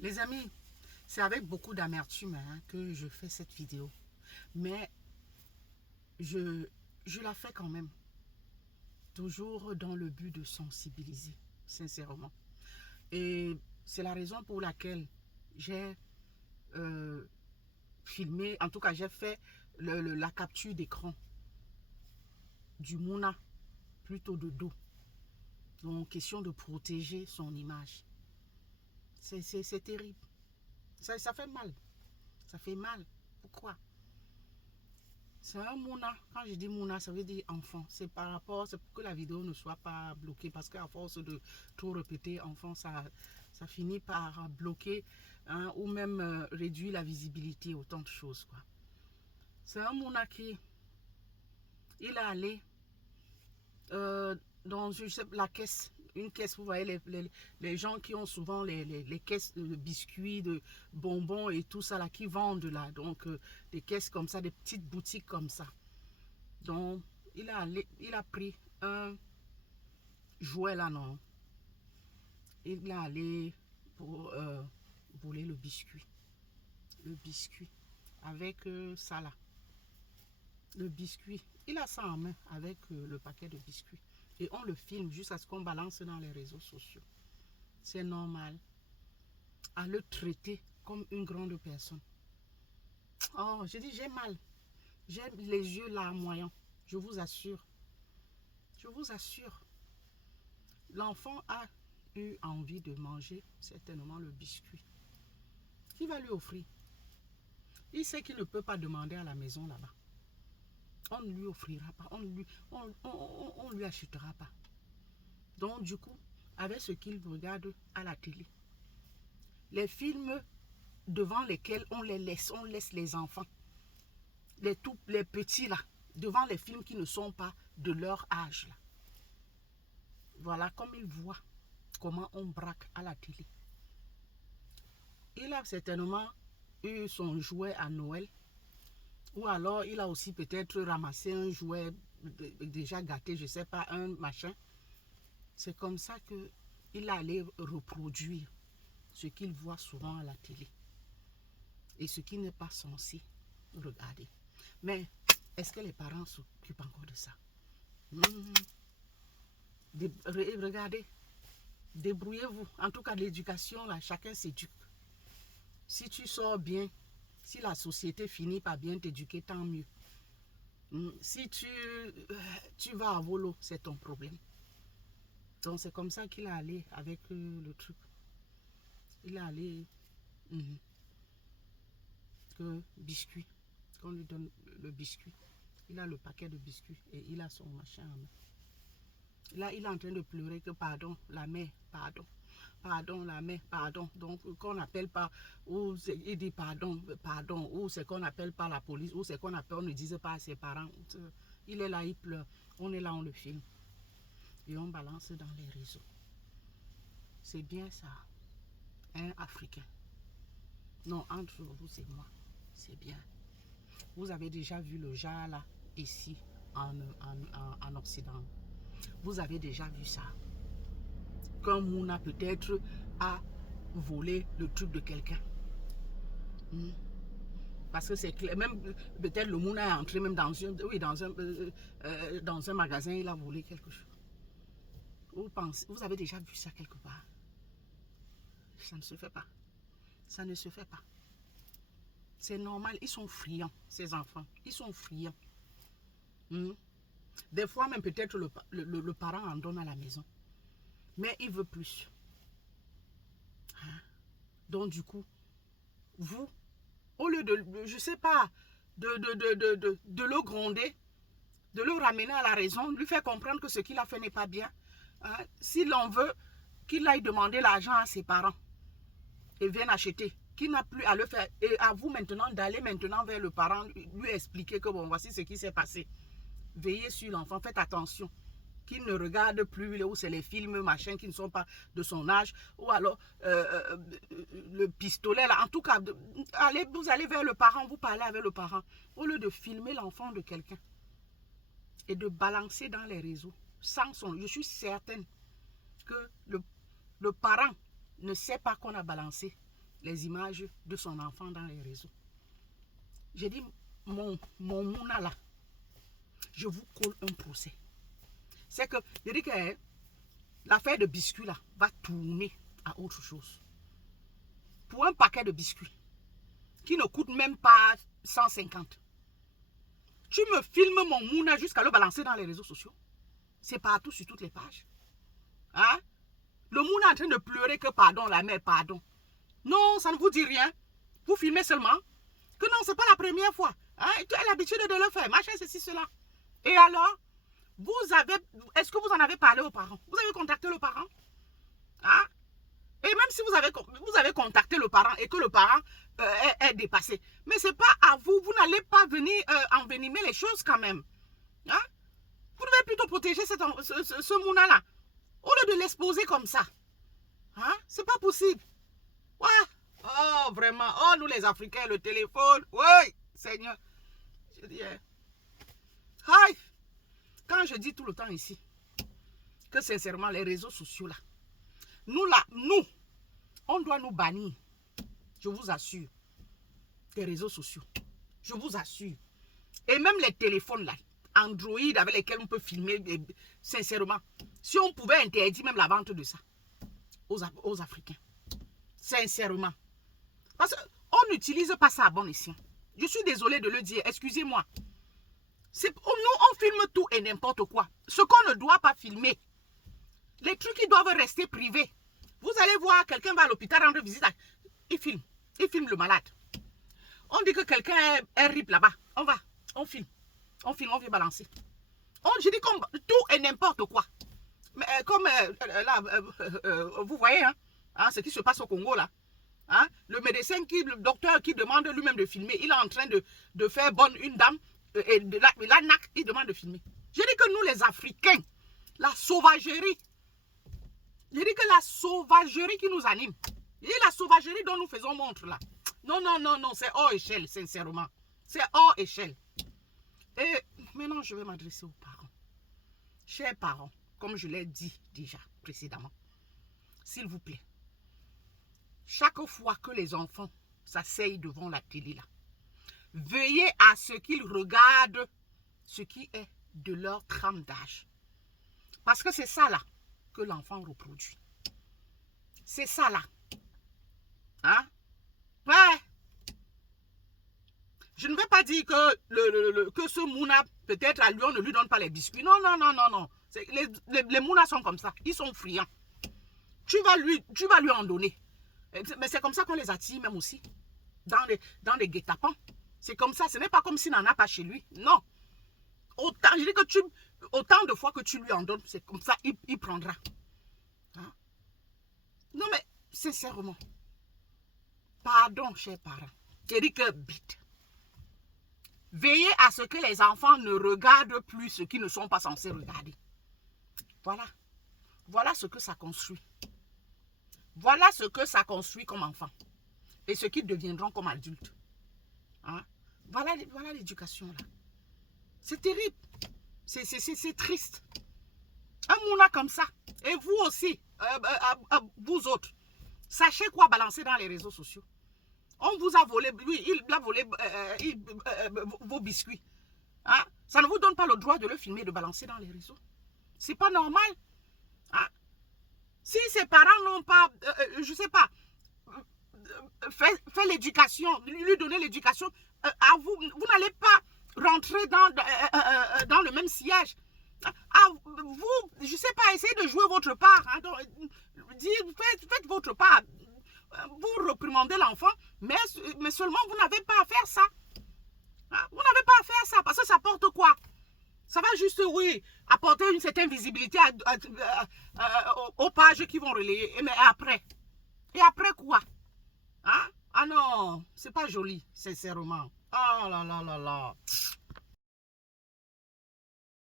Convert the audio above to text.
Les amis, c'est avec beaucoup d'amertume que je fais cette vidéo. Mais je, je la fais quand même. Toujours dans le but de sensibiliser, sincèrement. Et c'est la raison pour laquelle j'ai filmé, en tout cas j'ai fait la capture d'écran du Mouna, plutôt de dos. Donc, question de protéger son image. C'est terrible. Ça fait mal. Ça fait mal. Pourquoi? C'est un Mouna. Quand je dis Mouna, ça veut dire enfant. C'est par rapport, c'est pour que la vidéo ne soit pas bloquée. Parce qu'à force de trop répéter enfant, ça finit par bloquer ou même réduire la visibilité, autant de choses, quoi. C'est un Mouna qui, il est allé dans la caisse. Une caisse, vous voyez, les gens qui ont souvent les caisses de biscuits, de bonbons et tout ça, là, qui vendent là. Donc, des caisses comme ça, des petites boutiques comme ça. Donc, il a pris un jouet là, non. Il est allé pour voler le biscuit. Le biscuit. Avec ça là. Le biscuit. Il a ça en main avec le paquet de biscuits. Et on le filme jusqu'à ce qu'on balance dans les réseaux sociaux. C'est normal. À le traiter comme une grande personne. Oh, je dis j'ai mal. J'ai les yeux larmoyants. Je vous assure. Je vous assure. L'enfant a eu envie de manger certainement le biscuit. Qui va lui offrir? Il sait qu'il ne peut pas demander à la maison là-bas. On ne lui offrira pas. On lui achètera pas. Donc du coup, avec ce qu'il regarde à la télé, les films devant lesquels on laisse les enfants, les petits là, devant les films qui ne sont pas de leur âge là. Voilà comme ils voient comment on braque à la télé. Il a certainement eu son jouet à Noël, ou alors il a aussi peut-être ramassé un jouet déjà gâté, je ne sais pas, un machin. C'est comme ça qu'il allait reproduire ce qu'il voit souvent à la télé et ce qui n'est pas censé regarder. Mais est-ce que les parents s'occupent encore de ça? Regardez, débrouillez-vous. En tout cas, l'éducation, là, chacun s'éduque. Si tu sors bien, si la société finit par bien t'éduquer, tant mieux. Si tu vas à volo, c'est ton problème. Donc c'est comme ça qu'il est allé avec le truc. Il est allé que biscuit. Qu'on lui donne le biscuit. Il a le paquet de biscuits et il a son machin en main. Là, il est en train de pleurer que pardon, la mère, pardon. Pardon, la mère, pardon. Donc, qu'on n'appelle pas, ou il dit pardon, pardon, ou c'est qu'on n'appelle pas la police, ou c'est qu'on appelle, on ne dise pas à ses parents. Il est là, il pleure. On est là, on le filme. Et on balance dans les réseaux. C'est bien ça. Un Africain. Non, entre vous et moi, c'est bien. Vous avez déjà vu le jar là, ici, en Occident. Vous avez déjà vu ça. Qu'un Mouna peut-être a volé le truc de quelqu'un. Parce que c'est clair, même peut-être le Mouna est entré même dans un magasin, il a volé quelque chose. Vous avez déjà vu ça quelque part? Ça ne se fait pas. Ça ne se fait pas. C'est normal, ils sont friands, ces enfants. Ils sont friands. Des fois même peut-être le parent en donne à la maison. Mais il veut plus. Donc du coup, vous, au lieu de, je sais pas, de le gronder, de le ramener à la raison, lui faire comprendre que ce qu'il a fait n'est pas bien. S'il en veut, qu'il aille demander l'argent à ses parents et vienne acheter. Qu'il n'a plus à le faire. Et à vous maintenant d'aller maintenant vers le parent, lui expliquer que bon, voici ce qui s'est passé. Veillez sur l'enfant, faites attention. Qu'il ne regarde plus où c'est les films, machin, qui ne sont pas de son âge. Ou alors, le pistolet, là. En tout cas, vous allez vers le parent, vous parlez avec le parent. Au lieu de filmer l'enfant de quelqu'un et de balancer dans les réseaux. Je suis certaine que le parent ne sait pas qu'on a balancé les images de son enfant dans les réseaux. J'ai dit, mon Mouna là, je vous colle un procès. C'est que, je dis que l'affaire de biscuits là va tourner à autre chose. Pour un paquet de biscuits qui ne coûte même pas 150. Tu me filmes mon Mouna jusqu'à le balancer dans les réseaux sociaux. C'est partout sur toutes les pages. Hein? Le Mouna est en train de pleurer que pardon, la mère, pardon. Non, ça ne vous dit rien. Vous filmez seulement. Que non, c'est pas la première fois. Hein? Tu as l'habitude de le faire. Machin, ceci, cela. Et alors, est-ce que vous en avez parlé aux parents? Vous avez contacté le parent? Hein? Et même si vous avez contacté le parent et que le parent est dépassé, mais c'est pas à vous. Vous n'allez pas venir envenimer les choses quand même. Hein? Vous devez plutôt protéger ce Mouna-là. Au lieu de l'exposer comme ça. Hein? C'est pas possible. Ouais. Oh, vraiment. Oh, nous les Africains, le téléphone. Oui, Seigneur. Je dis, hi. Quand je dis tout le temps ici, que sincèrement, les réseaux sociaux là, nous, on doit nous bannir. Je vous assure. Des réseaux sociaux. Je vous assure. Et même les téléphones là, Android avec lesquels on peut filmer, sincèrement, si on pouvait interdire même la vente de ça aux Africains. Sincèrement. Parce qu'on n'utilise pas ça à bon escient. Je suis désolée de le dire, excusez-moi. Nous, on filme tout et n'importe quoi. Ce qu'on ne doit pas filmer. Les trucs qui doivent rester privés. Vous allez voir, quelqu'un va à l'hôpital rendre visite. Il filme le malade. On dit que quelqu'un est RIP là-bas. On filme, on vient balancer. Je dis comme tout et n'importe quoi. Mais comme là, vous voyez, ce qui se passe au Congo là. Hein, le docteur qui demande lui-même de filmer, il est en train de faire bonne une dame. Et la NAC, il demande de filmer. Je dis que nous les Africains, la sauvagerie. Je dis que la sauvagerie qui nous anime. Je dis la sauvagerie dont nous faisons montre là. Non, c'est hors échelle, sincèrement. C'est hors échelle. Et maintenant, je vais m'adresser aux parents. Chers parents, comme je l'ai dit déjà précédemment, s'il vous plaît, chaque fois que les enfants s'asseyent devant la télé là, veuillez à ce qu'ils regardent ce qui est de leur trame d'âge. Parce que c'est ça là que l'enfant reproduit. C'est ça là. Hein? Ouais. Je ne vais pas dire que, que ce Mouna, peut-être à lui, on ne lui donne pas les biscuits. Non. Les Mounas sont comme ça. Ils sont friands. Tu vas lui en donner. Mais c'est comme ça qu'on les attire même aussi. Dans les guet-apens. C'est comme ça. Ce n'est pas comme s'il n'en a pas chez lui. Non. Je dis que autant de fois que tu lui en donnes, c'est comme ça, il prendra. Hein? Non mais, sincèrement, pardon, chers parents. Je dis que bite. Veillez à ce que les enfants ne regardent plus ce qu'ils ne sont pas censés regarder. Voilà. Voilà ce que ça construit. Voilà ce que ça construit comme enfant. Et ce qu'ils deviendront comme adultes. Hein? Voilà l'éducation là. C'est terrible. C'est triste. Un Mouna comme ça. Et vous aussi, vous autres, sachez quoi balancer dans les réseaux sociaux. On vous a volé, oui, il a volé vos biscuits. Hein? Ça ne vous donne pas le droit de le filmer et de balancer dans les réseaux. C'est pas normal. Hein? Si ses parents n'ont pas, je sais pas, fait l'éducation, lui donner l'éducation, à vous n'allez pas rentrer dans le même sillage. Vous, je sais pas, essayez de jouer votre part. Hein, donc, faites votre part. Vous reprimandez l'enfant, mais seulement vous n'avez pas à faire ça. Hein, vous n'avez pas à faire ça, parce que ça porte quoi? Ça va juste, oui, apporter une certaine visibilité aux pages qui vont relayer. Mais après? Et après quoi? Hein? Ah non, c'est pas joli, sincèrement. Oh là là là là.